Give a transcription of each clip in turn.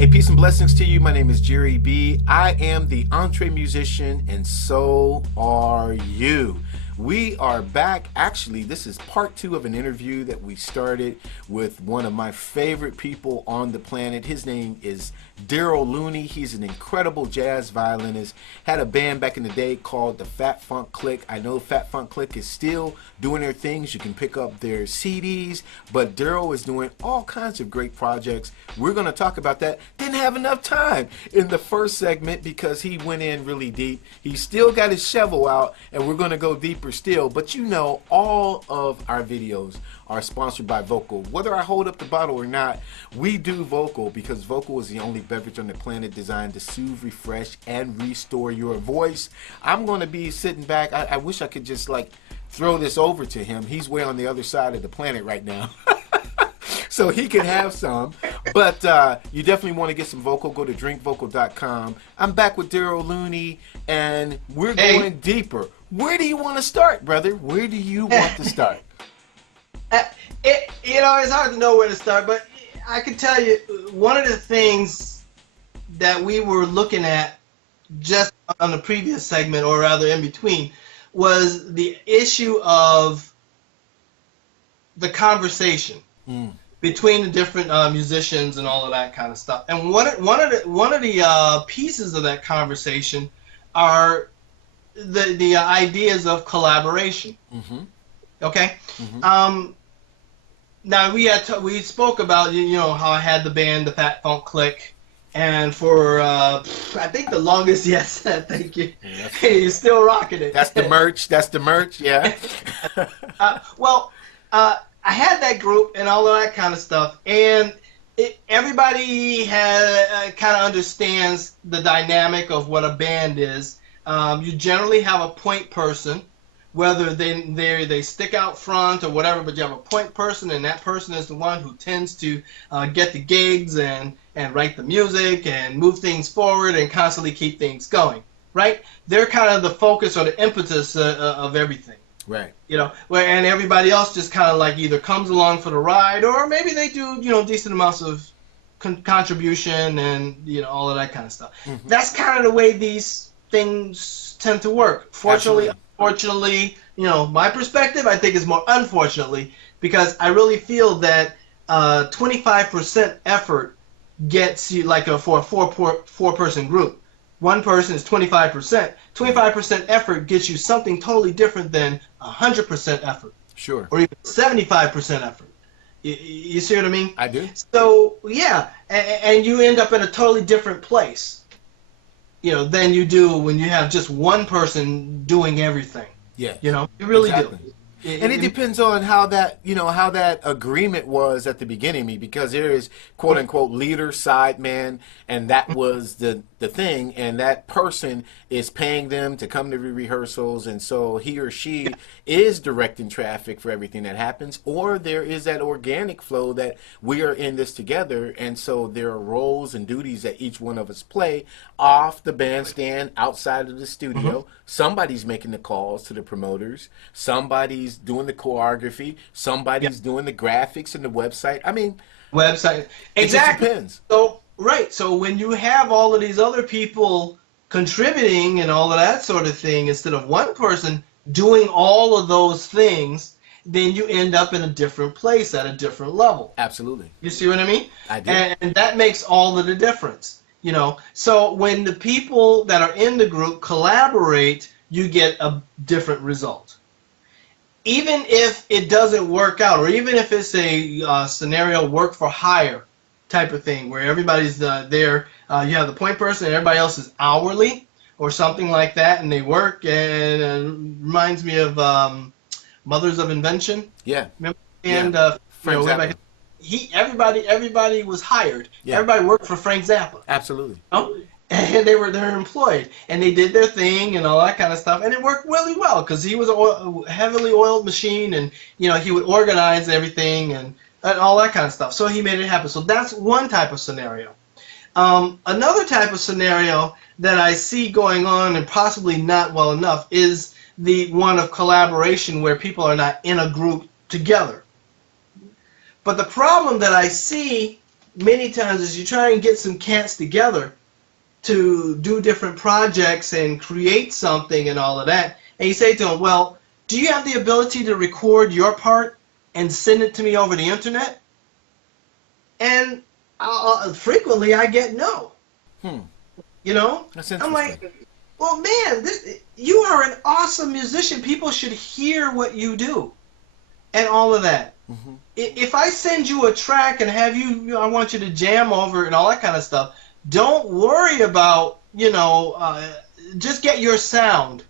Hey, peace and blessings to you. My name is Jere B. I am the EntreMusician, and so are you. We are back. Actually, this is part 2 of an interview that we started with one of my favorite people on the planet. His name is Darrell Looney. He's an incredible jazz violinist. Had a band back in the day called the Fat Funk Click. I know Fat Funk Click is still doing their things. You can pick up their CDs, but Darrell is doing all kinds of great projects. We're going to talk about that. Didn't have enough time in the first segment because he went in really deep. He still got his shovel out, and we're going to go deeper still. But you know, all of our videos are sponsored by Vocal. Whether I hold up the bottle or not, we do Vocal because Vocal is the only beverage on the planet designed to soothe, refresh, and restore your voice. I'm going to be sitting back. I wish I could just like throw this over to him. He's way on the other side of the planet right now. So he can have some. But you definitely want to get some Vocal. Go to drinkvocal.com. I'm back with Darrell Looney, and we're going deeper. Where do you want to start, brother? Where do you want to start? It's hard to know where to start, but I can tell you one of the things that we were looking at just on the previous segment, or rather in between, was the issue of the conversation between the different musicians and all of that kind of stuff. And one of the pieces of that conversation are the ideas of collaboration. Okay. Now we spoke about how I had the band, the Fat Funk Click, and for I think the longest, yes, thank you. Hey, you're still rocking it. That's the merch. That's the merch. Yeah. I had that group and all of that kind of stuff, and everybody kind of understands the dynamic of what a band is. You generally have a point person, whether they stick out front or whatever, but you have a point person, and that person is the one who tends to get the gigs and write the music and move things forward and constantly keep things going, right? They're kind of the focus or the impetus of everything. Right. And everybody else just kind of like either comes along for the ride, or maybe they do, decent amounts of contribution and, all of that kind of stuff. That's kind of the way these things tend to work. Fortunately, unfortunately, my perspective, I think, is more unfortunately, because I really feel that 25% effort gets you, like for a four-person group. One person is 25%. 25% effort gets you something totally different than 100% effort. Sure. Or even 75% effort. You see what I mean? I do. So, yeah, and you end up in a totally different place, than you do when you have just one person doing everything. Yeah. You really do. And it depends on how that agreement was at the beginning, because there is quote unquote leader, side man, and that was the thing, and that person is paying them to come to rehearsals, and so he or she is directing traffic for everything that happens, or there is that organic flow that we are in this together, and so there are roles and duties that each one of us play off the bandstand, outside of the studio. Somebody's making the calls to the promoters, somebody's doing the choreography, somebody's doing the graphics and the website. I mean, exactly. It just depends. So when you have all of these other people contributing and all of that sort of thing, instead of one person doing all of those things, then you end up in a different place at a different level. Absolutely. You see what I mean? I do. And that makes all of the difference. So when the people that are in the group collaborate, you get a different result. Even if it doesn't work out, or even if it's a scenario work for hire type of thing, where everybody's there, you have the point person and everybody else is hourly or something like that, and they work, and it reminds me of Mothers of Invention. Yeah. Remember? And everybody was hired. Yeah. Everybody worked for Frank Zappa. Absolutely. And they're employed, and they did their thing and all that kind of stuff, and it worked really well because he was a heavily oiled machine, and he would organize everything and all that kind of stuff. So he made it happen. So that's one type of scenario. Another type of scenario that I see going on, and possibly not well enough, is the one of collaboration where people are not in a group together. But the problem that I see many times is you try and get some cats together to do different projects and create something and all of that. And you say to them, well, do you have the ability to record your part and send it to me over the internet? And frequently I get no. You know? That's I'm interesting. like, well, man, you are an awesome musician. People should hear what you do and all of that. If I send you a track and have you, I want you to jam over it and all that kind of stuff, don't worry about, just get your sound,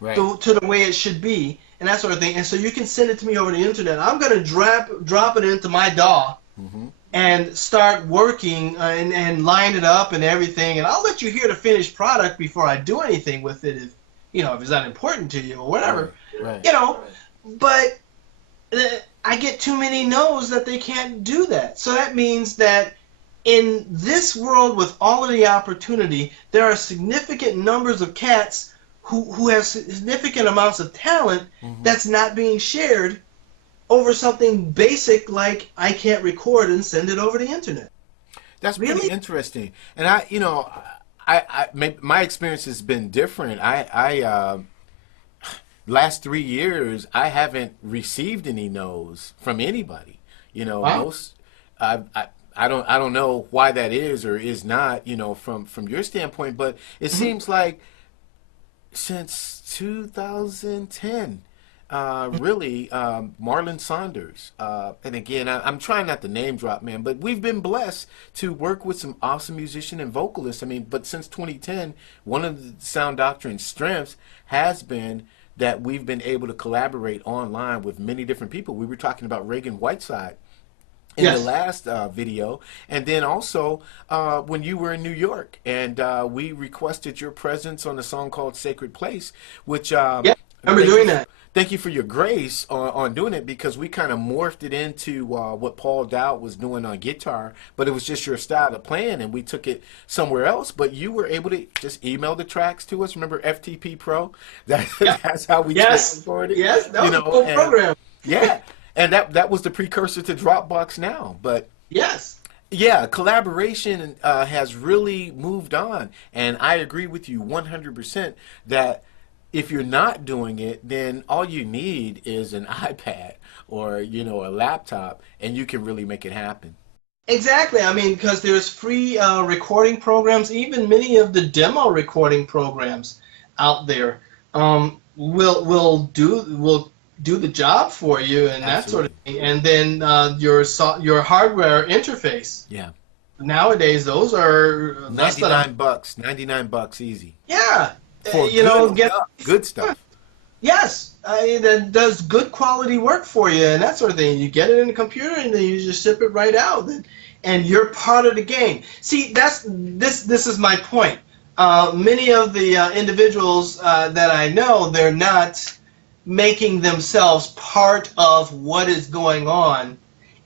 Right. to the way it should be and that sort of thing. And so you can send it to me over the internet. I'm going to drop it into my DAW and start working and line it up and everything. And I'll let you hear the finished product before I do anything with it if it's not important to you or whatever. Right. But I get too many no's that they can't do that. So that means that in this world with all of the opportunity, there are significant numbers of cats who have significant amounts of talent that's not being shared over something basic like I can't record and send it over the internet. That's Really? pretty interesting. And my experience has been different. Last 3 years, I haven't received any no's from anybody. Wow. I don't know why that is or is not, from your standpoint, but it seems like since 2010, really, Marlon Saunders, and again, I'm trying not to name drop, man, but we've been blessed to work with some awesome musicians and vocalists. But since 2010, one of the Sound Doctrine's strengths has been that we've been able to collaborate online with many different people. We were talking about Reagan Whiteside in the last video, and then also when you were in New York, and we requested your presence on a song called "Sacred Place," which I remember doing that. Thank you for your grace on doing it, because we kind of morphed it into what Paul Dowd was doing on guitar, but it was just your style of playing, and we took it somewhere else. But you were able to just email the tracks to us. Remember FTP Pro? That's how we transported it. Yes, that was a cool program. Yeah, and that was the precursor to Dropbox now. But yes. yeah, collaboration has really moved on, and I agree with you 100% that if you're not doing it, then all you need is an iPad or a laptop, and you can really make it happen. Exactly. Because there's free recording programs, even many of the demo recording programs out there will do the job for you and that sort of thing. And then your hardware interface. Yeah. Nowadays, those are $99. $99 easy. Yeah. For good stuff. Yes, that does good quality work for you and that sort of thing. You get it in the computer and then you just ship it right out, and you're part of the game. See, this is my point. Many of the individuals that I know, they're not making themselves part of what is going on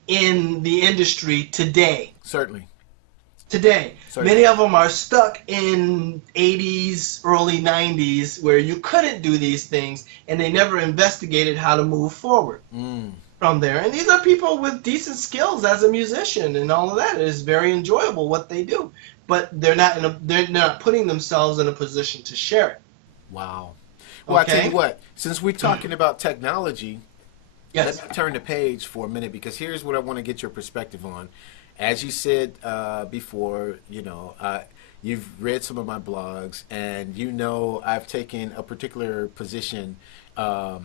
in the industry today. Certainly. Many of them are stuck in 80s, early 90s, where you couldn't do these things, and they never investigated how to move forward from there. And these are people with decent skills as a musician and all of that. It is very enjoyable what they do, but they're not putting themselves in a position to share it. Wow. Well, I tell you what, since we're talking about technology, let me turn the page for a minute, because here's what I want to get your perspective on. As you said before, you've read some of my blogs, and I've taken a particular position. I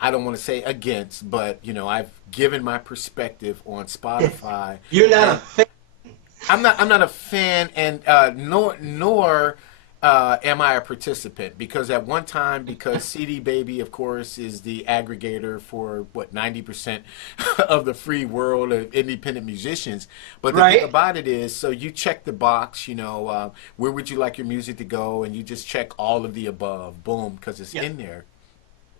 don't want to say against, but I've given my perspective on Spotify. You're not a fan. I'm not a fan, and nor am I a participant, because at one time, because CD Baby, of course, is the aggregator for 90% of the free world of independent musicians. But the thing about it is, so you check the box, where would you like your music to go, and you just check all of the above, boom, because it's in there.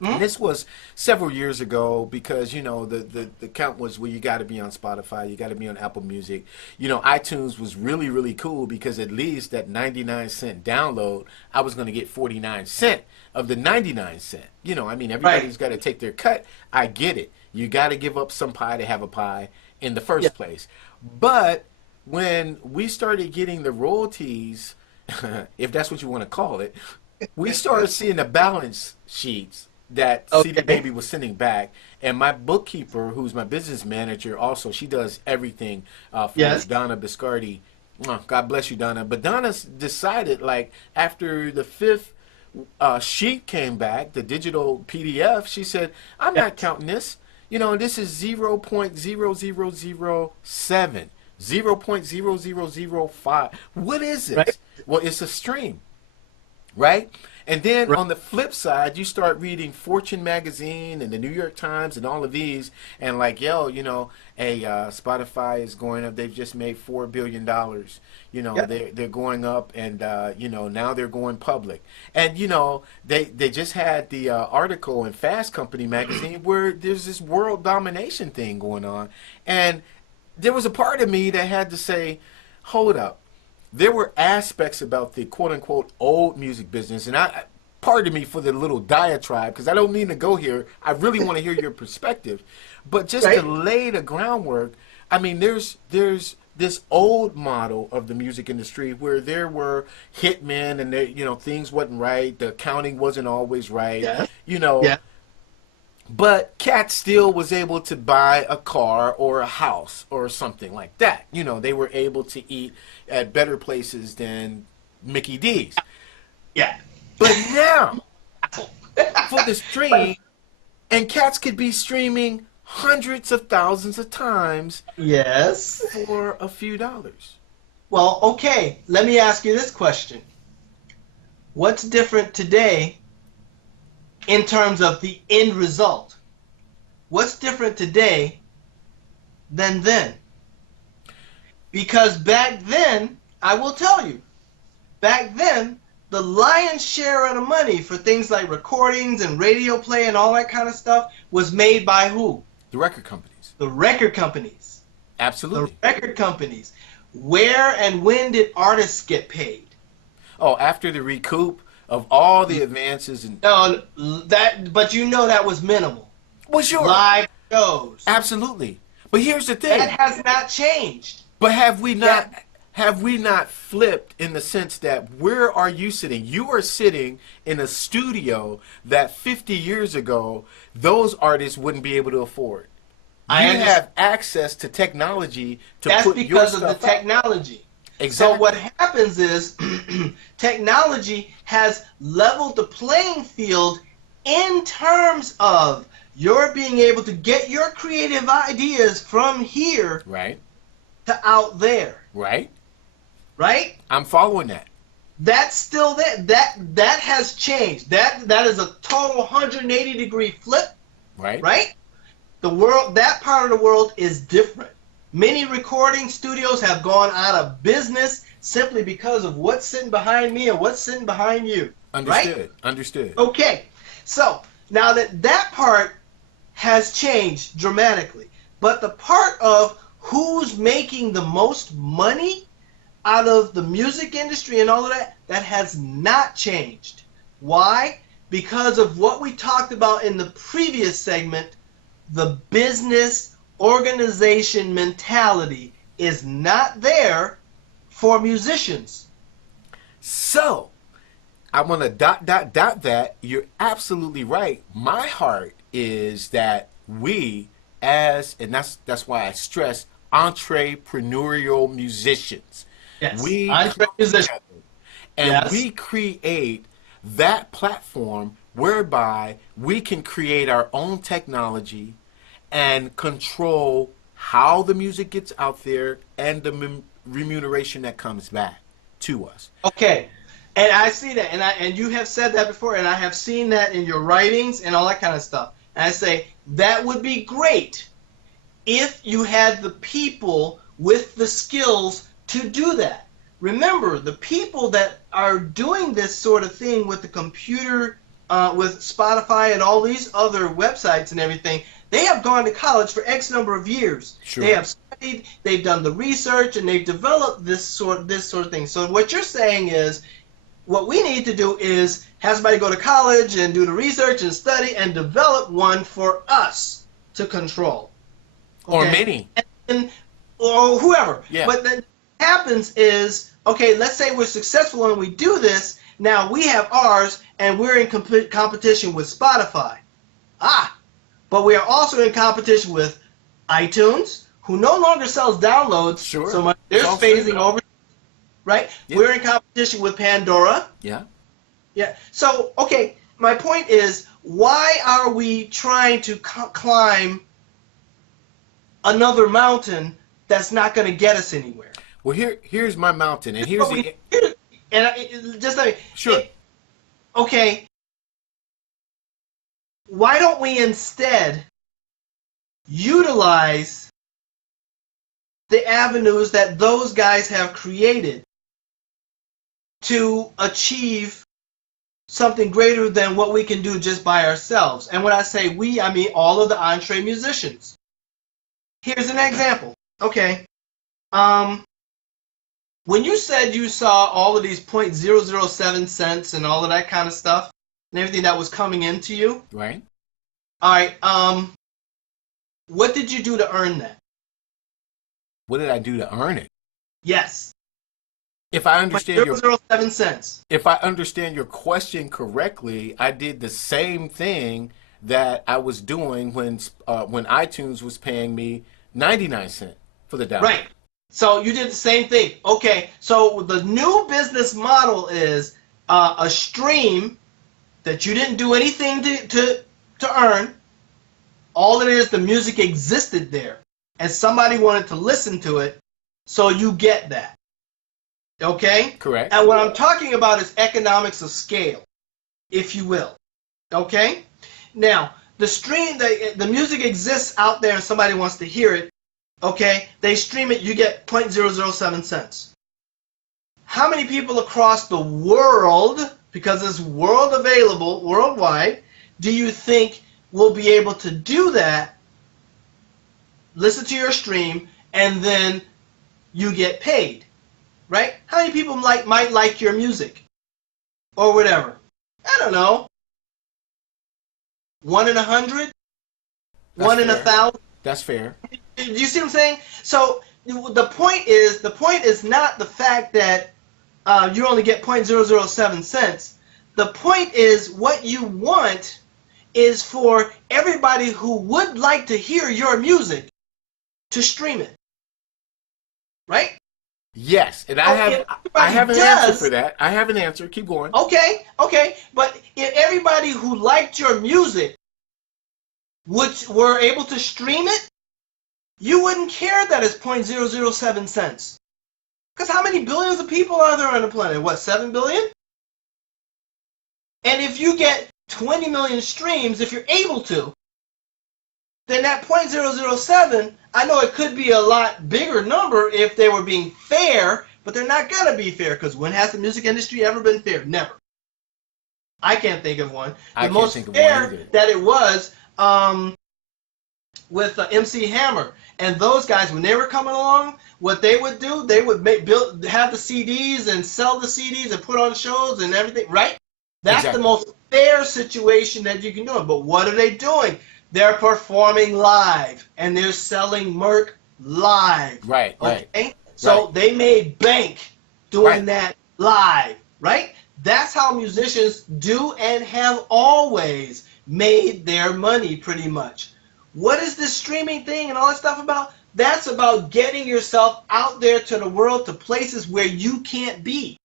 And this was several years ago, because the count was, well, you got to be on Spotify, you got to be on Apple Music. iTunes was really, really cool, because at least that 99-cent download, I was going to get 49 cents of the 99 cent. Everybody's got to take their cut. I get it. You got to give up some pie to have a pie. in the Yeah. first place. But when we started getting the royalties, if that's what you want to call it, we started seeing the balance sheets that CD Okay. Baby was sending back. And my bookkeeper, who's my business manager, also, she does everything for me, Yes. Donna Biscardi. God bless you, Donna. But Donna decided, like, after the fifth sheet came back, the digital PDF, she said, I'm not Yes. counting this. You know, this is 0.0007, 0.0005. What is Right. this? Well, it's a stream, right? And then Right. on the flip side, you start reading Fortune magazine and the New York Times and all of these, and like, yo, you know, hey, Spotify is going up. They've just made $4 billion. You know, Yep. they're going up, and you know, now they're going public. And you know, they just had the article in Fast Company magazine where there's this world domination thing going on, and there was a part of me that had to say, hold up, there were aspects about the quote unquote old music business, and pardon me for the little diatribe because I don't mean to go here. I really want to hear your perspective, but just to Right. lay the groundwork. I mean, there's this old model of the music industry where there were hitmen and there, you know, things wasn't right, the accounting wasn't always right, Yes. you know, Yeah. but Cat still was able to buy a car or a house or something like that. You know, they were able to eat at better places than Mickey D's. Yeah. But now, for the stream, and Cats could be streaming hundreds of thousands of times Yes. for a few dollars. Well, okay. Let me ask you this question. What's different today in terms of the end result? What's different today than then? Because back then, I will tell you, back then, the lion's share of the money for things like recordings and radio play and all that kind of stuff was made by who? The record companies. The record companies. The Absolutely. record companies. Where and when did artists get paid? Oh, after the recoup of all the advances and No, but you know that was minimal. well, sure, Live shows. absolutely. But here's the thing. That has not changed. But have we not flipped in the sense that where are you sitting? You are sitting in a studio that 50 years ago those artists wouldn't be able to afford. I You understand. have access to technology to That's put your because of the stuff out. technology. Exactly. So what happens is technology has leveled the playing field in terms of your being able to get your creative ideas from here Right. to out there, Right. right? I'm following that. That's still there. That has changed. That is a total 180-degree flip, Right. right? The world, that part of the world is different. Many recording studios have gone out of business simply because of what's sitting behind me and what's sitting behind you. Understood. Right? Understood. Okay. So now that part has changed dramatically, but the part of who's making the most money out of the music industry and all of that has not changed. Why? Because of what we talked about in the previous segment, the business organization mentality is not there for musicians. So, I want to dot that. You're absolutely right. My heart is that we, and that's why I stress entrepreneurial musicians. Yes. We I'm come a musician. together and Yes. we create that platform whereby we can create our own technology and control how the music gets out there and the remuneration that comes back to us. Okay. And I see that, and you have said that before, and I have seen that in your writings and all that kind of stuff. And I say that would be great if you had the people with the skills to do that. Remember, the people that are doing this sort of thing with the computer, with Spotify and all these other websites and everything, they have gone to college for X number of years. Sure. They have studied, they've done the research, and they've developed this sort of thing. So what you're saying is, what we need to do is have somebody go to college and do the research and study and develop one for us to control. Or Okay? many. or whoever. Yeah. But then what happens is, okay, let's say we're successful and we do this. Now we have ours, and we're in competition with Spotify. But we are also in competition with iTunes, who no longer sells downloads Sure. so much. They're phasing over, right? Yeah. We're in competition with Pandora. Yeah. Yeah. So, okay, my point is, why are we trying to climb another mountain that's not going to get us anywhere? Well, here's my mountain, and here's just let me. Sure. Okay. Why don't we instead utilize the avenues that those guys have created to achieve something greater than what we can do just by ourselves? And when I say we, I mean all of the EntreMusicians. Here's an example. Okay. When you said you saw all of these 0.007 cents and all of that kind of stuff and everything that was coming into you. Right. All right. What did you do to earn that? What did I do to earn it? Yes. If I understand 0.007 cents. If I understand your question correctly, I did the same thing that I was doing when iTunes was paying me 99 cents for the download. Right. So you did the same thing. Okay. So the new business model is a stream that you didn't do anything to earn. All it is, the music existed there, and somebody wanted to listen to it, so you get that. Okay? Correct. And what I'm talking about is economics of scale, if you will. Okay? Now, the stream, the music exists out there and somebody wants to hear it. Okay? They stream it, you get 0.007 cents. How many people across the world, because it's worldwide, do you think will be able to do that, listen to your stream, and then you get paid? Right? How many people might like your music? Or whatever. I don't know. 1 in 100? 1 in 1,000? That's fair. Do you see what I'm saying? So the point is not the fact that you only get 0.007 cents. The point is, what you want is for everybody who would like to hear your music to stream it. Right? Yes, and I have an answer for that. I have an answer. Keep going. Okay. But if everybody who liked your music were able to stream it, you wouldn't care that it's 0.007 cents. Because how many billions of people are there on the planet? What, 7 billion? And if you get 20 million streams, if you're able to, then that 0.007, I know it could be a lot bigger number if they were being fair, but they're not going to be fair, because when has the music industry ever been fair? Never. I can't think of one. The most fair that it was with MC Hammer. And those guys, when they were coming along, what they would do, they would have the CDs and sell the CDs and put on shows and everything, right? That's exactly the most fair situation that you can do. But what are they doing? They're performing live, and they're selling merch live. Right, okay? right. So they made bank doing that live, right? That's how musicians do and have always made their money, pretty much. What is this streaming thing and all that stuff about? That's about getting yourself out there to the world, to places where you can't be.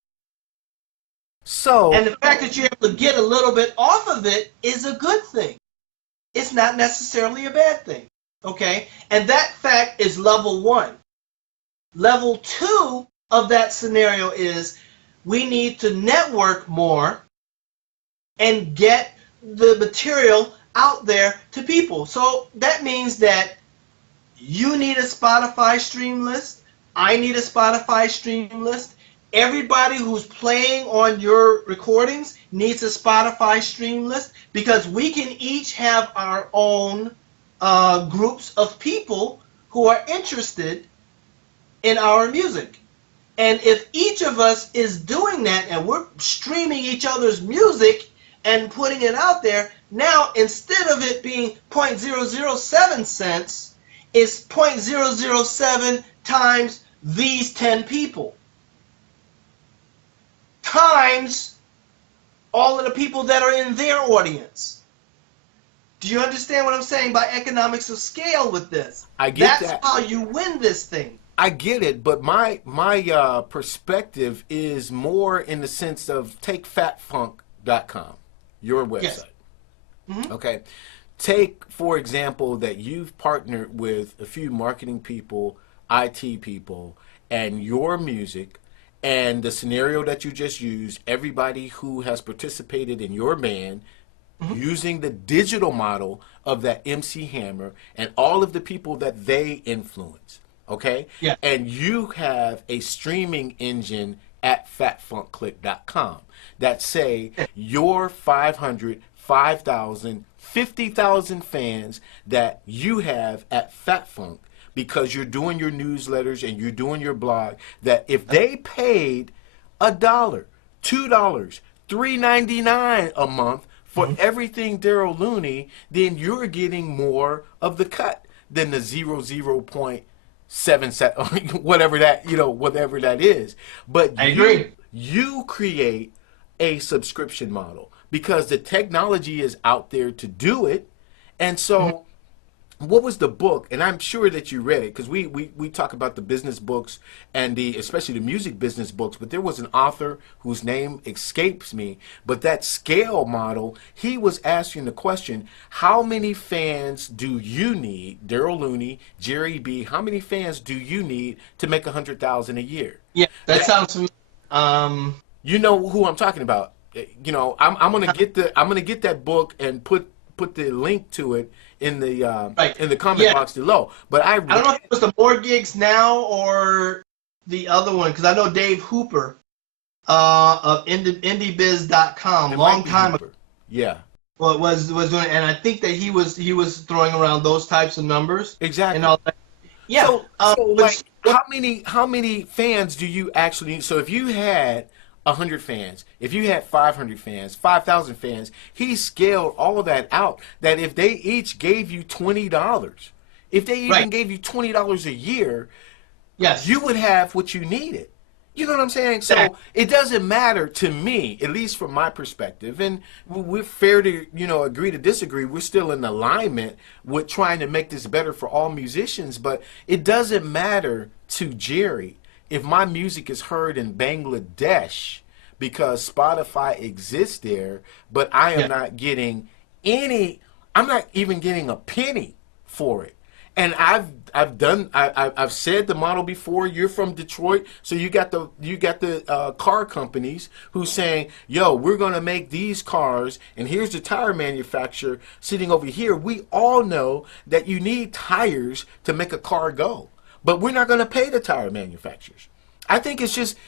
And the fact that you're able to get a little bit off of it is a good thing. It's not necessarily a bad thing. Okay? And that fact is level 1. Level 2 of that scenario is we need to network more and get the material out there to people. So that means that you need a Spotify stream list. I need a Spotify stream list. Everybody who's playing on your recordings needs a Spotify stream list, because we can each have our own groups of people who are interested in our music. And if each of us is doing that and we're streaming each other's music and putting it out there, now instead of it being 0.007 cents, is 0.007 times these 10 people times all of the people that are in their audience. Do you understand what I'm saying by economics of scale with this? I get That's that. how you win this thing. I get it, but my perspective is more in the sense of take fatfunk.com, your website. Yes. Mm-hmm. Okay. Take, for example, that you've partnered with a few marketing people, IT people, and your music, and the scenario that you just used, everybody who has participated in your band, using the digital model of that MC Hammer and all of the people that they influence, okay? Yeah. And you have a streaming engine at fatfunkclick.com that say your 500, 5,000, 50,000 fans that you have at Fat Funk, because you're doing your newsletters and you're doing your blog, that if they paid $1, $2, $3.99 a month for everything Darrell Looney, then you're getting more of the cut than the 0.77, whatever that, whatever that is. But I agree. You create a subscription model because the technology is out there to do it. And so what was the book? And I'm sure that you read it, because we talk about the business books and especially the music business books, but there was an author whose name escapes me, but that scale model, he was asking the question, how many fans do you need, Darrell Looney, Jere B, how many fans do you need to make 100,000 a year? Yeah, that sounds you know who I'm talking about. I'm gonna get that book and put the link to it in the comment box below. But I don't know if it was the More Gigs Now or the other one, because I know Dave Hooper of IndieBiz.com long time ago. Yeah. Well, was doing, and I think that he was throwing around those types of numbers. Exactly. And all that. Yeah. So like, how many fans do you actually need? So if you had 100 fans, if you had 500 fans, 5,000 fans, he scaled all of that out, that if they each gave you $20, if they even gave you $20 a year, yes, you would have what you needed. You know what I'm saying? So it doesn't matter to me, at least from my perspective, and we're fair to, agree to disagree. We're still in alignment with trying to make this better for all musicians, but it doesn't matter to Jere if my music is heard in Bangladesh because Spotify exists there, but I am not getting I'm not even getting a penny for it. And I've said the model before. You're from Detroit, so you got the car companies who's saying, yo, we're gonna make these cars, and here's the tire manufacturer sitting over here. We all know that you need tires to make a car go, but we're not gonna pay the tire manufacturers. I think it's just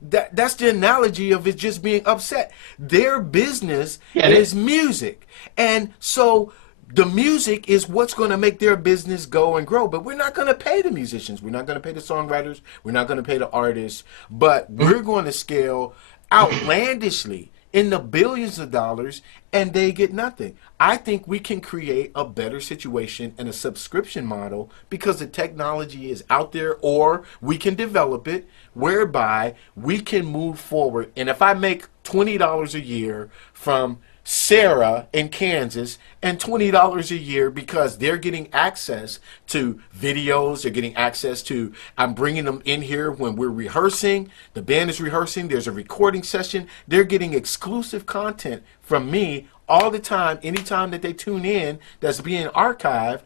that's the analogy of it just being upset. Their business is music, and so the music is what's going to make their business go and grow. But we're not going to pay the musicians. We're not going to pay the songwriters. We're not going to pay the artists. But we're going to scale outlandishly in the billions of dollars, and they get nothing. I think we can create a better situation and a subscription model because the technology is out there, or we can develop it whereby we can move forward. And if I make $20 a year from Sarah in Kansas and $20 a year because they're getting access to videos, they're getting access to, I'm bringing them in here when we're rehearsing, the band is rehearsing, there's a recording session, they're getting exclusive content from me all the time, anytime that they tune in that's being archived.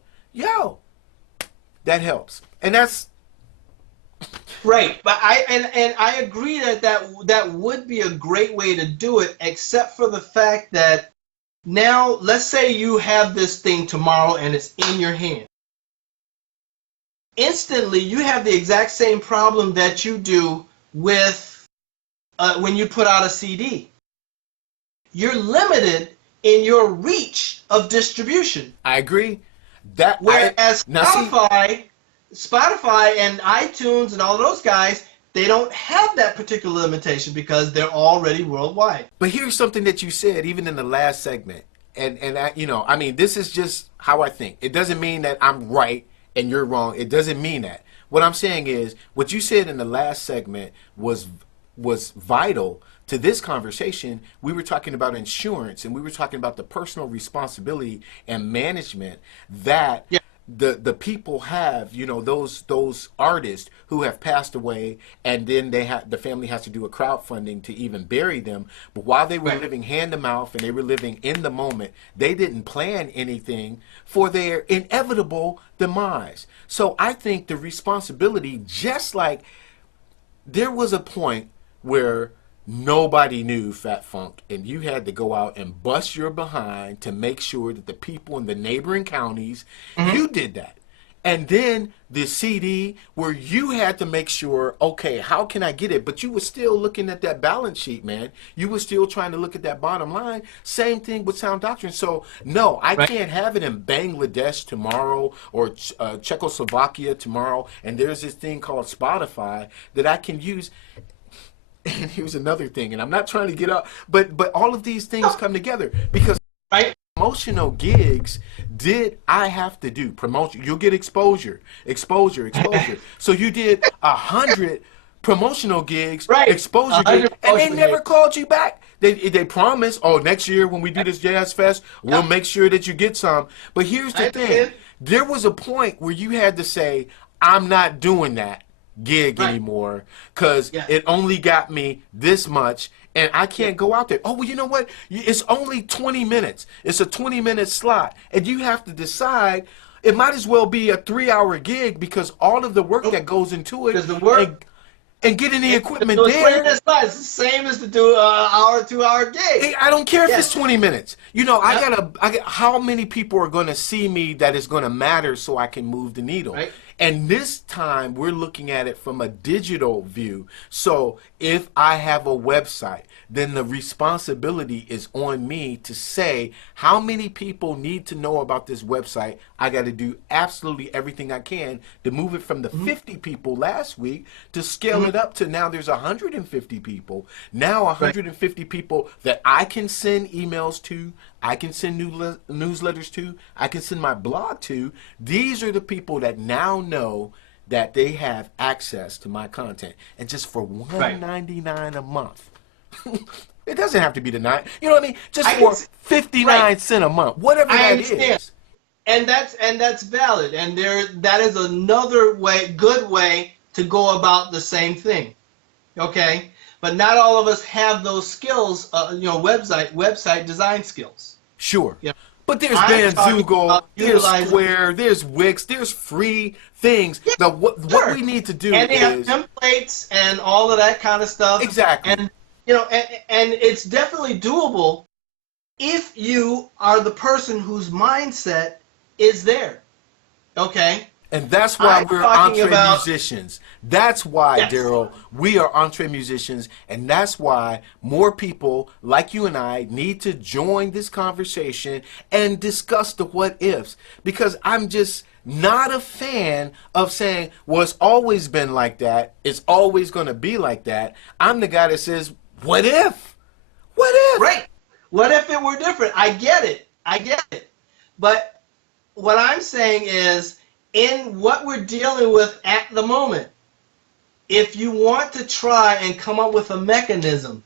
That helps. And that's right. But I agree that would be a great way to do it, except for the fact that now, let's say you have this thing tomorrow and it's in your hand. Instantly, you have the exact same problem that you do with when you put out a CD. You're limited in your reach of distribution. I agree. Whereas Spotify and iTunes and all of those guys, they don't have that particular limitation because they're already worldwide. But here's something that you said even in the last segment, and I mean, this is just how I think. It doesn't mean that I'm right and you're wrong. It doesn't mean that. What I'm saying is what you said in the last segment was vital to this conversation. We were talking about insurance, and we were talking about the personal responsibility and management that Yeah. the people have, you know, those artists who have passed away, and then the family has to do a crowdfunding to even bury them. But while they were Right. living hand to mouth and they were living in the moment, they didn't plan anything for their inevitable demise. So I think the responsibility, just like there was a point where nobody knew Fat Funk, and you had to go out and bust your behind to make sure that the people in the neighboring counties, you did that. And then the CD where you had to make sure, okay, how can I get it? But you were still looking at that balance sheet, man. You were still trying to look at that bottom line. Same thing with Sound Doctrine. So, no, I Right. can't have it in Bangladesh tomorrow or Czechoslovakia tomorrow. And there's this thing called Spotify that I can use. And here's another thing, and I'm not trying to get up, but all of these things come together because Right. promotional gigs did I have to do promotion. You'll get exposure. So you did 100 promotional gigs, Right. exposure 100 gigs, and they promotional never gigs. called you back. They promised, oh, next year when we do this Jazz Fest, we'll make sure that you get some. But here's the I thing: did. there was a point where you had to say, I'm not doing that gig Right. anymore because Yeah. it only got me this much and I can't go out there. Oh, well, you know what? It's only 20 minutes. It's a 20-minute slot. And you have to decide it might as well be a 3-hour gig because all of the work that goes into it Because the work- and getting the equipment Those 20 there. minutes slot is the same as to do an hour, 2-hour gig. I don't care if Yeah. it's 20 minutes. You know, Yeah. how many people are going to see me that is going to matter so I can move the needle. Right. And this time we're looking at it from a digital view. So if I have a website, then the responsibility is on me to say how many people need to know about this website. I got to do absolutely everything I can to move it from the 50 people last week to scale it up to now there's 150 people. Now 150 people that I can send emails to, I can send newsletters to, I can send my blog to. These are the people that now know that they have access to my content. And just for $1.99 a month, it doesn't have to be the nine. You know what I mean? Just I for can 59 cents a month, whatever I that understand. is. And that's valid. And that is another good way to go about the same thing. Okay? But not all of us have those skills, website design skills. Sure. Yeah. But there's I'm talking Bandzoogle, about there's utilizing- Square, there's Wix, there's free things. Yeah, What sure. we need to do And they have is templates and all of that kind of stuff. Exactly. And and it's definitely doable if you are the person whose mindset is there. Okay? And that's why I'm we're talking entre about- musicians. That's why, Yes. Darrell, we are entre musicians, and that's why more people like you and I need to join this conversation and discuss the what ifs. Because I'm just not a fan of saying, well, it's always been like that. It's always going to be like that. I'm the guy that says, what if? What if? Right. What if it were different? I get it. But what I'm saying is, in what we're dealing with at the moment, if you want to try and come up with a mechanism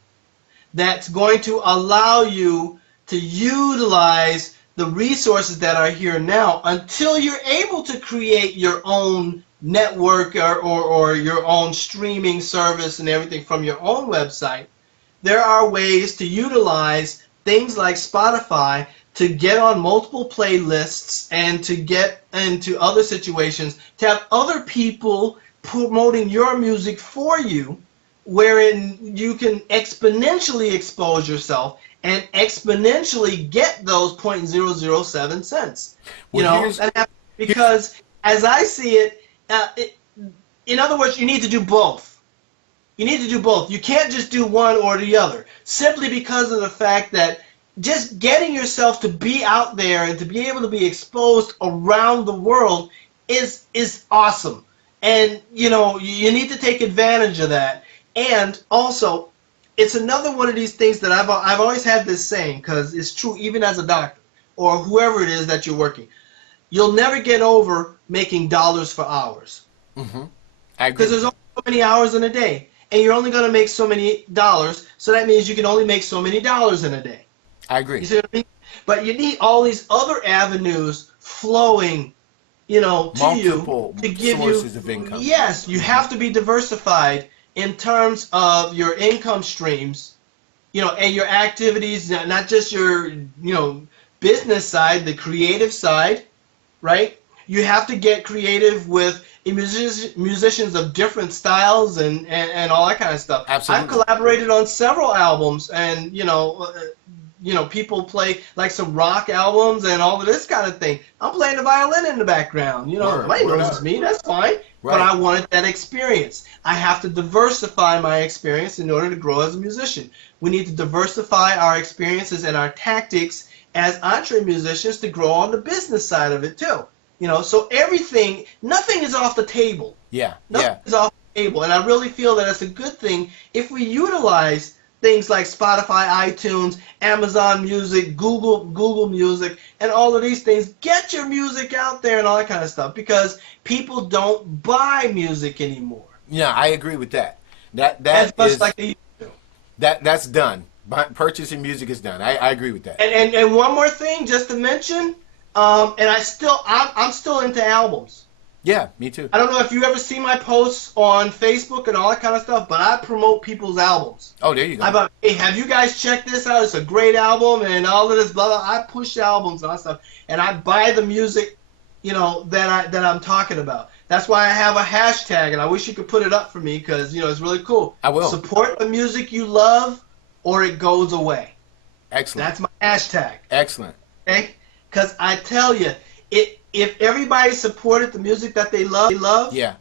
that's going to allow you to utilize the resources that are here now until you're able to create your own network or your own streaming service and everything from your own website, there are ways to utilize things like Spotify to get on multiple playlists and to get into other situations, to have other people promoting your music for you, wherein you can exponentially expose yourself and exponentially get those 0.007 cents. Because as I see it, in other words, you need to do both. You need to do both. You can't just do one or the other, simply because of the fact that just getting yourself to be out there and to be able to be exposed around the world is awesome. And, you need to take advantage of that. And also, it's another one of these things that I've always had this saying, because it's true even as a doctor or whoever it is that you're working. you'll never get over making dollars for hours. Mm-hmm. I agree. Because there's only so many hours in a day, and you're only going to make so many dollars, so that means you can only make so many dollars in a day. I agree. You see what I mean? But you need all these other avenues flowing, to Multiple you to give sources you of income. Yes, you have to be diversified in terms of your income streams, and your activities, not just your, business side, the creative side, right? You have to get creative with musicians of different styles and all that kind of stuff. Absolutely. I've collaborated on several albums, and people play like some rock albums and all of this kind of thing. I'm playing the violin in the background. Nobody knows it's me. That's fine. Right. But I wanted that experience. I have to diversify my experience in order to grow as a musician. We need to diversify our experiences and our tactics as EntreMusicians to grow on the business side of it too. So nothing is off the table. Yeah. Nothing is off the table. And I really feel that it's a good thing if we utilize things like Spotify, iTunes, Amazon Music, Google Music, and all of these things. Get your music out there and all that kind of stuff, because people don't buy music anymore. Yeah, I agree with that. That as much is, like they used to. That's done. Purchasing music is done. I agree with that. And one more thing, just to mention, and I'm still into albums. Yeah, me too. I don't know if you ever see my posts on Facebook and all that kind of stuff, but I promote people's albums. Oh, there you go. Hey, have you guys checked this out? It's a great album and all of this blah blah. I push albums and all that stuff, and I buy the music, that I'm talking about. That's why I have a hashtag, and I wish you could put it up for me, because it's really cool. I will. Support the music you love, or it goes away. Excellent. That's my hashtag. Excellent. Okay? Because I tell you, if everybody supported the music that they love, Yeah.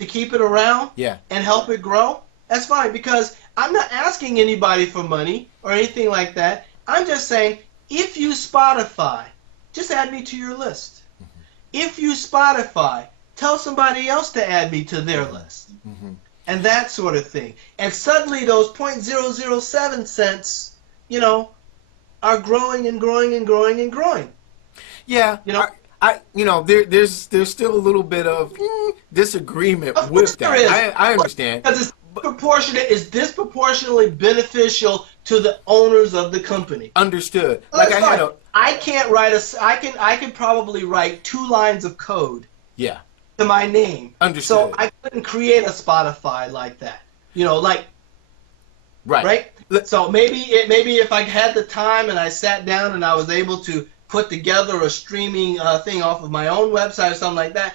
to keep it around, Yeah. and help it grow, that's fine. Because I'm not asking anybody for money or anything like that. I'm just saying, if you Spotify, just add me to your list. Mm-hmm. If you Spotify, tell somebody else to add me to their list. Mm-hmm. And that sort of thing. And suddenly those 0.007 cents, are growing and growing and growing and growing. Yeah. There's still a little bit of disagreement with that. I understand. Because it's disproportionately beneficial to the owners of the company. Understood. I can probably write 2 lines of code. Yeah. To my name. Understood. So I couldn't create a Spotify like that. Right. So maybe if I had the time and I sat down and I was able to put together a streaming thing off of my own website or something like that,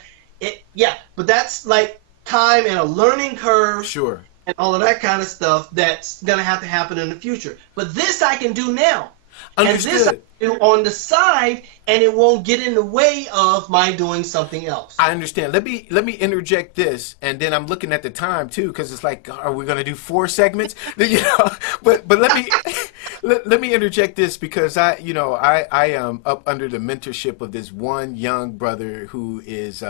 but that's like time and a learning curve. Sure. And all of that kind of stuff that's going to have to happen in the future. But this I can do now. Understood. And this I can do on the side, and it won't get in the way of my doing something else. I understand. Let me interject this, and then I'm looking at the time too, because it's like, are we going to do 4 segments? But let me interject this, because I am up under the mentorship of this one young brother who is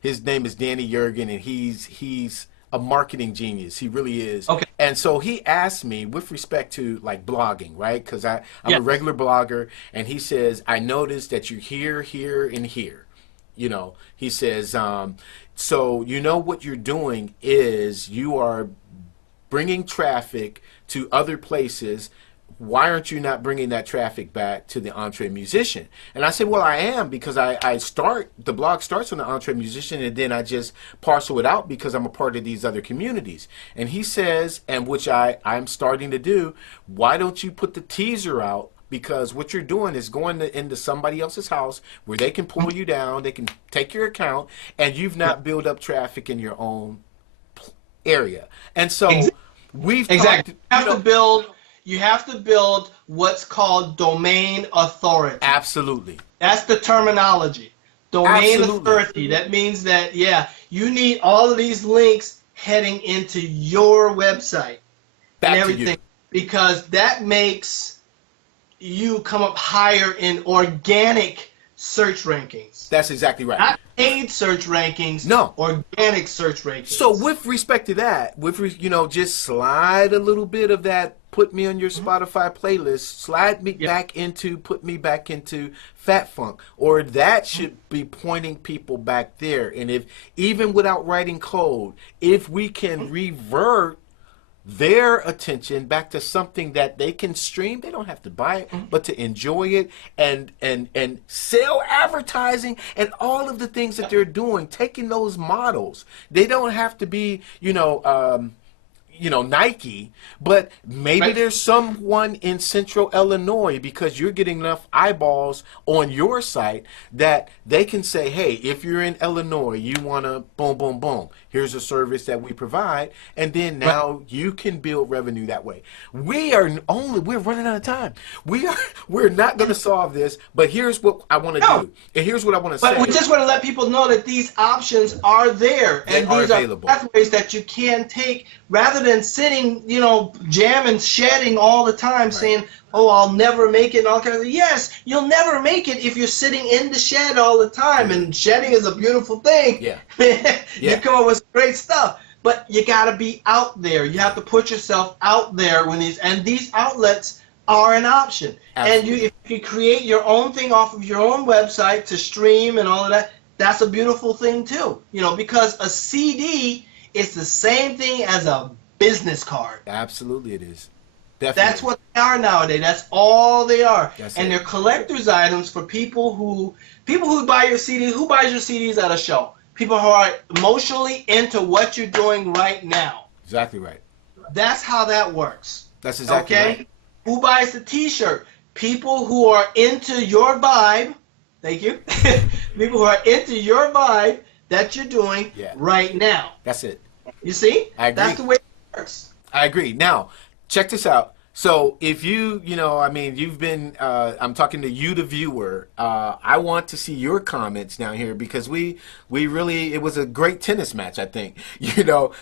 his name is Danny Jurgen, and he's a marketing genius. He really is. Okay. And so he asked me with respect to like blogging, right? Because I'm a regular blogger, and he says, I noticed that you're here, and here. He says, so what you're doing is you are bringing traffic to other places. Why aren't you not bringing that traffic back to the EntreMusician? And I said, well, I am, because the blog starts on the EntreMusician, and then I just parcel it out because I'm a part of these other communities. And he says, and which I'm starting to do, why don't you put the teaser out? Because what you're doing is going into somebody else's house where they can pull you down, they can take your account, and you've not built up traffic in your own area. And so we've talked, you you have to build what's called domain authority. Absolutely. That's the terminology. Domain Absolutely. authority. That means that, you need all of these links heading into your website and everything, because that makes you come up higher in organic search rankings. That's exactly right. Not paid search rankings. No. Organic search rankings. So with respect to that, just slide a little bit of that put me on your Spotify playlist, slide me put me back into Fat Funk, or that should be pointing people back there. And if, even without writing code, if we can revert their attention back to something that they can stream, they don't have to buy it, but to enjoy it, and sell advertising and all of the things that they're doing, taking those models. They don't have to be, Nike, but maybe there's someone in Central Illinois, because you're getting enough eyeballs on your site that they can say, hey, if you're in Illinois, you want to boom, boom, boom. Here's a service that we provide, and then now you can build revenue that way. We're running out of time. We're not going to solve this, but here's what I want to do, and here's what I want to say. But we just want to let people know that these options are there, and these are pathways that you can take, rather than sitting, jamming, shedding all the time, saying, oh, I'll never make it, and all kinds of, yes, you'll never make it if you're sitting in the shed all the time, and shedding is a beautiful thing. You come up with great stuff, but you got to be out there. You have to put yourself out there when these outlets are an option. Absolutely. And if you create your own thing off of your own website to stream and all of that, that's a beautiful thing too, because a CD is the same thing as a business card. Absolutely it is. Definitely. That's what they are nowadays. That's all they are. And they're collector's items for people who buy your CDs. Who buys your CDs at a show? People who are emotionally into what you're doing right now. Exactly right. That's how that works. That's exactly right. Who buys the T-shirt? People who are into your vibe. Thank you. People who are into your vibe that you're doing right now. That's it. You see? I agree. That's the way it works. I agree. Now, check this out. So if you've been, I'm talking to you, the viewer. I want to see your comments down here, because we really, it was a great tennis match, I think.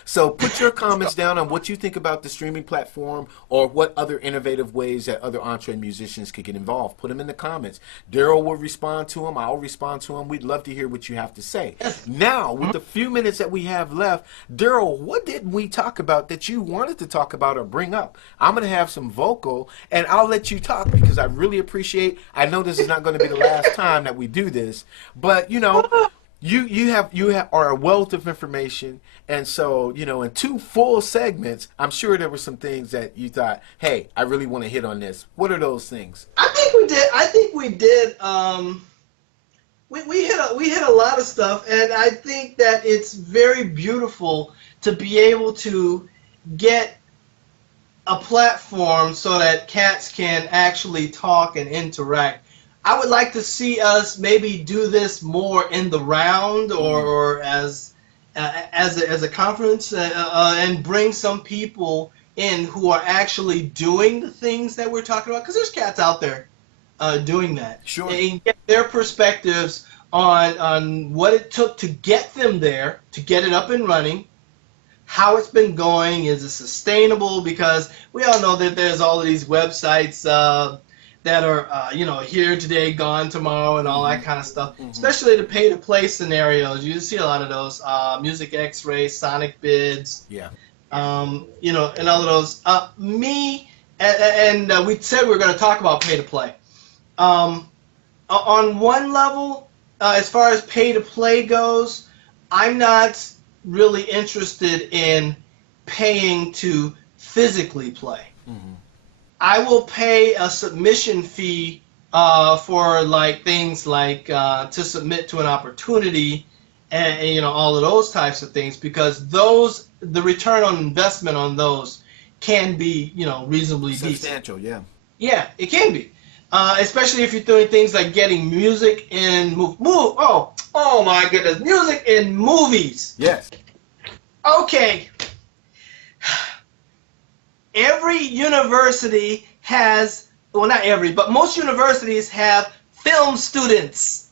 So put your comments down on what you think about the streaming platform, or what other innovative ways that other entre musicians could get involved. Put them in the comments. Darrell will respond to them. I'll respond to them. We'd love to hear what you have to say. Now, with the few minutes that we have left, Darrell, what didn't we talk about that you wanted to talk about or bring up? I'm going to have some vocal, and I'll let you talk, because I really appreciate, I know this is not going to be the last time that we do this, but you are a wealth of information, and so in 2 full segments, I'm sure there were some things that you thought, hey, I really want to hit on this. What are those things? I think we did. We hit a lot of stuff, and I think that it's very beautiful to be able to get a platform so that cats can actually talk and interact. I would like to see us maybe do this more in the round, or as a conference, and bring some people in who are actually doing the things that we're talking about, because there's cats out there doing that. Sure. And get their perspectives on what it took to get them there, to get it up and running, how it's been going, is it sustainable, because we all know that there's all of these websites that are, here today, gone tomorrow, and all that kind of stuff, especially the pay-to-play scenarios. You see a lot of those, Music X-Ray, Sonic Bids, and all of those. We said we were going to talk about pay-to-play. On one level, as far as pay-to-play goes, I'm not really interested in paying to physically play. I will pay a submission fee for things like to submit to an opportunity, and all of those types of things, because the return on investment on those can be reasonably substantial. Decent. Yeah, it can be. Especially if you're doing things like getting music in oh my goodness, music in movies. Yes. Okay. Every university has, well, not every, but most universities have film students.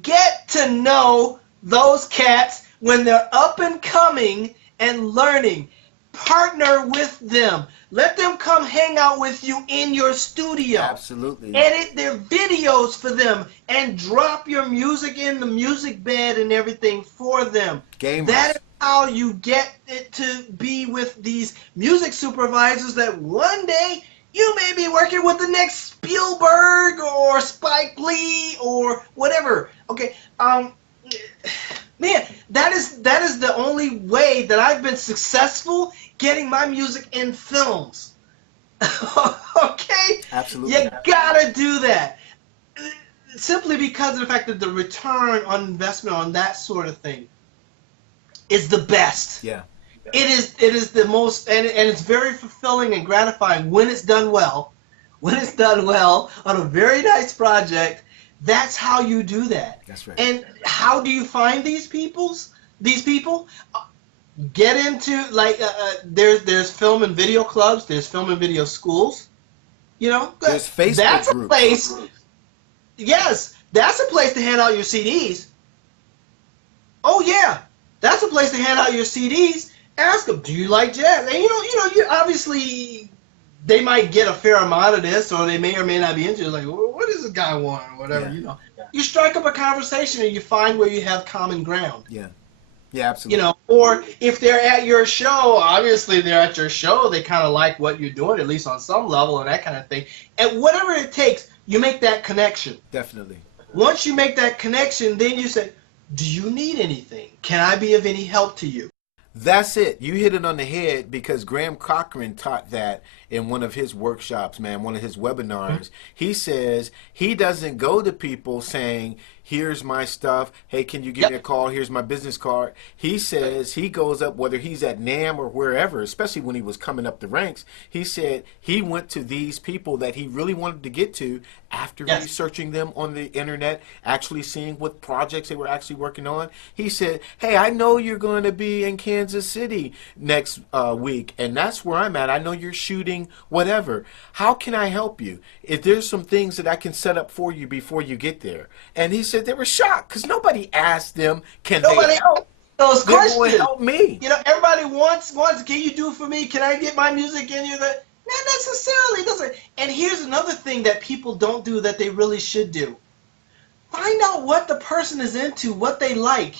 Get to know those cats when they're up and coming and learning. Partner with them. Let them come hang out with you in your studio. Absolutely. Edit their videos for them and drop your music in the music bed and everything for them. Gamers. That is how you get it to be with these music supervisors that one day you may be working with the next Spielberg or Spike Lee or whatever. Okay, man, that is the only way that I've been successful getting my music in films. Okay? Absolutely. You gotta do that. Simply because of the fact that the return on investment on that sort of thing is the best. Yeah. It is the most, and it's very fulfilling and gratifying when it's done well. When it's done well on a very nice project, that's how you do that. That's right. And how do you find these people? Get into there's film and video clubs, there's film and video schools. You know, there's Facebook that's groups. A place. Yes, that's a place to hand out your CDs. Oh yeah, that's a place to hand out your CDs. Ask them, do you like jazz? And you obviously they might get a fair amount of this, or they may or may not be into it. Like, well, what does this guy want, or whatever. Yeah. You strike up a conversation and you find where you have common ground. Yeah. Yeah, absolutely. Or if they're at your show, obviously they're at your show. They kind of like what you're doing, at least on some level, and that kind of thing. And whatever it takes, you make that connection. Definitely. Once you make that connection, then you say, do you need anything? Can I be of any help to you? That's it. You hit it on the head, because Graham Cochran taught that in one of his workshops, man, one of his webinars. He says he doesn't go to people saying, here's my stuff. Hey, can you give me a call? Here's my business card. He says he goes up, whether he's at NAMM or wherever, especially when he was coming up the ranks. He said he went to these people that he really wanted to get to after researching them on the internet, actually seeing what projects they were actually working on. He said, hey, I know you're going to be in Kansas City next week, and that's where I'm at. I know you're shooting whatever. How can I help you? If there's some things that I can set up for you before you get there. And he said they were shocked because nobody asked them, can they help? Those questions. They will help me. Everybody wants, can you do for me? Can I get my music in you? Not necessarily. Doesn't. And here's another thing that people don't do that they really should do. Find out what the person is into, what they like.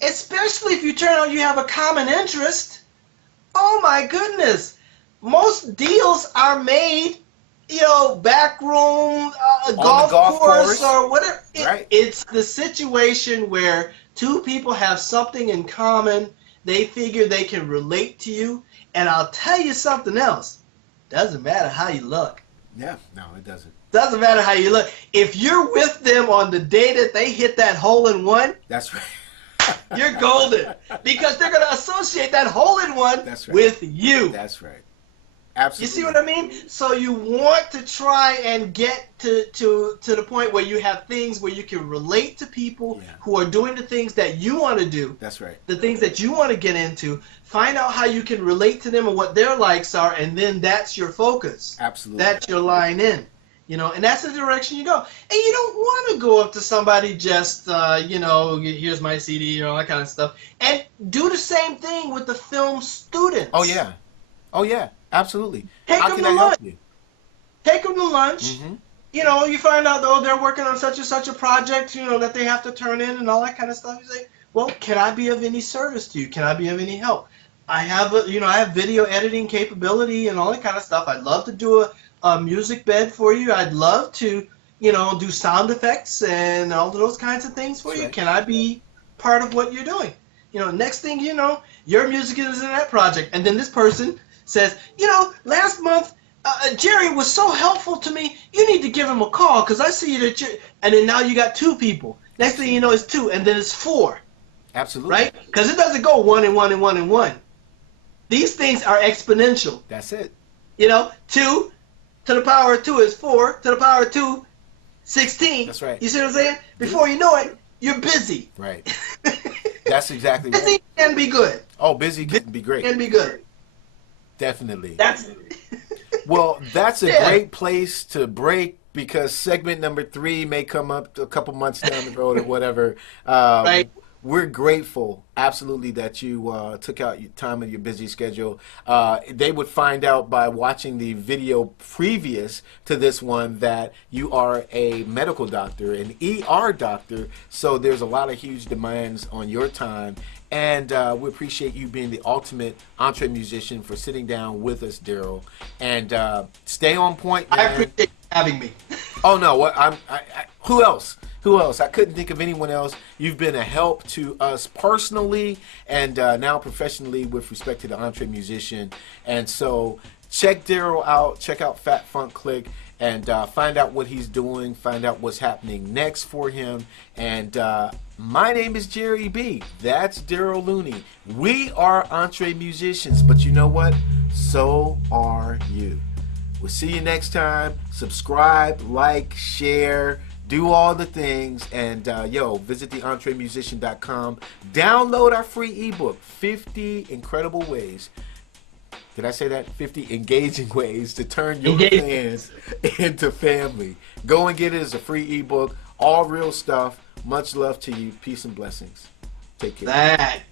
Especially if you turn out you have a common interest. Oh my goodness. Most deals are made, back room, golf course or whatever. It's the situation where two people have something in common. They figure they can relate to you. And I'll tell you something else. Doesn't matter how you look. Yeah, no, it doesn't. Doesn't matter how you look. If you're with them on the day that they hit that hole-in-one, that's right. You're golden, because they're going to associate that hole-in-one with you. That's right. Absolutely. You see what I mean? So you want to try and get to the point where you have things where you can relate to people who are doing the things that you want to do. That's right. The things that you want to get into. Find out how you can relate to them and what their likes are, and then that's your focus. Absolutely. That's your line in. And that's the direction you go. And you don't want to go up to somebody just, here's my CD, all that kind of stuff. And do the same thing with the film students. Oh, yeah. Oh, yeah. Absolutely. Take them to lunch. Take them to lunch. Mm-hmm. You find out, they're working on such and such a project, that they have to turn in and all that kind of stuff. You say, well, can I be of any service to you? Can I be of any help? I have, I have video editing capability and all that kind of stuff. I'd love to do a music bed for you. I'd love to, do sound effects and all of those kinds of things for you. Can I be part of what you're doing? Next thing you know, your music is in that project. And then this person says, last month, Jere was so helpful to me. You need to give him a call because I see that you. And then now you got two people. Next thing you know, it's two, and then it's four. Absolutely. Right? Because it doesn't go one and one and one and one. These things are exponential. That's it. 2 to the power of 2 is 4 to the power of 2, 16. That's right. You see what I'm saying? Before you know it, you're busy. Right. That's exactly right. Busy can be good. Oh, busy can be great. Can be good. Definitely. Well, that's a great place to break, because segment number 3 may come up a couple months down the road or whatever. Right. we're grateful, absolutely, that you took out your time of your busy schedule. They would find out by watching the video previous to this one that you are a medical doctor, an ER doctor, so there's a lot of huge demands on your time. And we appreciate you being the ultimate EntreMusician for sitting down with us, Darrell. And stay on point, man. I appreciate you having me. Oh no, what who else? Who else? I couldn't think of anyone else. You've been a help to us personally and now professionally with respect to the EntreMusician. And so check Darrell out. Check out Fat Funk Click and find out what he's doing. Find out what's happening next for him. And my name is Jere B. That's Darrell Looney. We are EntreMusicians, but you know what? So are you. We'll see you next time. Subscribe, like, share, do all the things, and visit the EntreMusician.com. Download our free ebook, 50 incredible ways. Did I say that? 50 engaging ways to turn your fans into family. Go and get it as a free ebook. All real stuff. Much love to you. Peace and blessings. Take care.